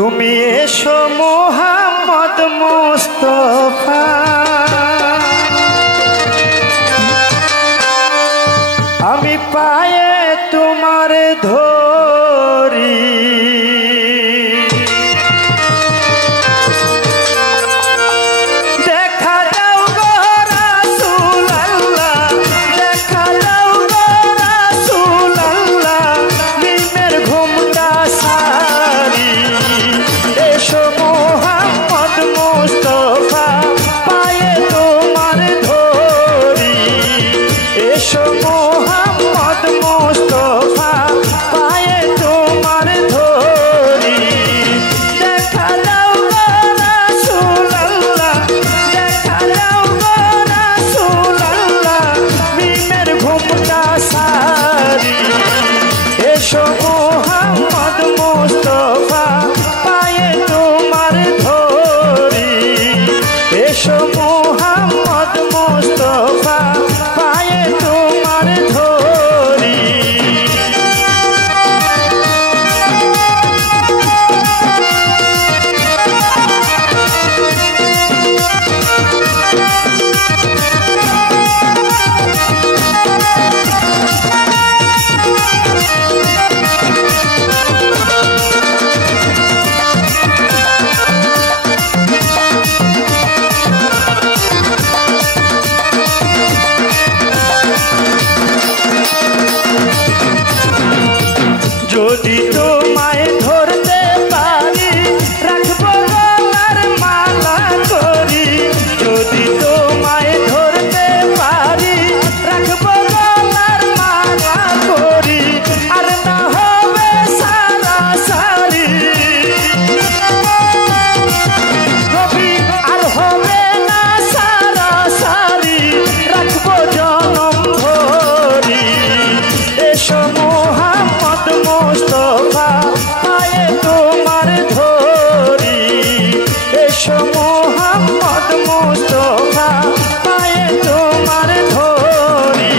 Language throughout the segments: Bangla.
তুমি এসো মোহাম্মদ মুস্তাফা, আমি পায়ে তোমার ধরি। দেখা দাও গো রাসূলুল্লাহ, দেখা দাও গো রাসূলুল্লাহ, দিনের ঘুমটা সারি। এসো মোহাম্মদ মুস্তাফা, পায়ে তোমার ধরি। এসো মোহাম্মদ মুস্তাফা, পায়ে তোমার ধরি। দেখা দাও গো রাসূলুল্লাহ, দেখা দাও গো রাসূলুল্লাহ, দিনের ঘুমটা সারি। এসো মোহাম্মদ মুস্তাফা, পায়ে তোমার ধরি। এসো মোহাম্মদ মুস্তাফা, পায়ে তোমার ধরি। যদি তোমায় ধরতে পারি, রাখবো গলার মালা করি। যদি তোমায় ধরতে পারি, রাখবো গলার মালা করি। আর না হবে সারাসারি, রবি আর হবে না সারাসারি, রাখবো জনম ধরি। এসো মোহাম্মদ মুস্তাফা, পায়ে তোমার ধরি। এসো মোহাম্মদ মুস্তাফা, পায়ে তোমার ধরি।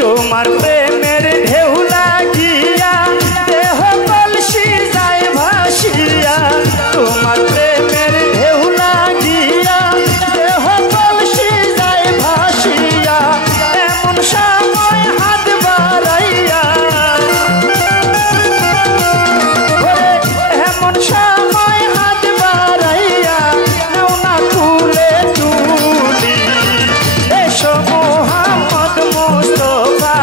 তোমার প্রেমের ঢেউ লাগিয়া, দেহ কলসি যায় ভাসিয়া। তোমার প্রেমের ঢেউ লাগিয়া, দেহ কলসি যায় ভাসিয়া। এমন সময় হাত বাড়াইয়া, ওরে এমন সময় হাত বাড়াইয়া, নাও না তুলে তুলি। এসো মোহাম্মদ মুস্তাফা,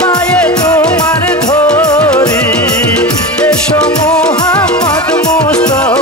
পায়ে তোমার ধরি। এসো মোহাম্মদ মুস্তাফা,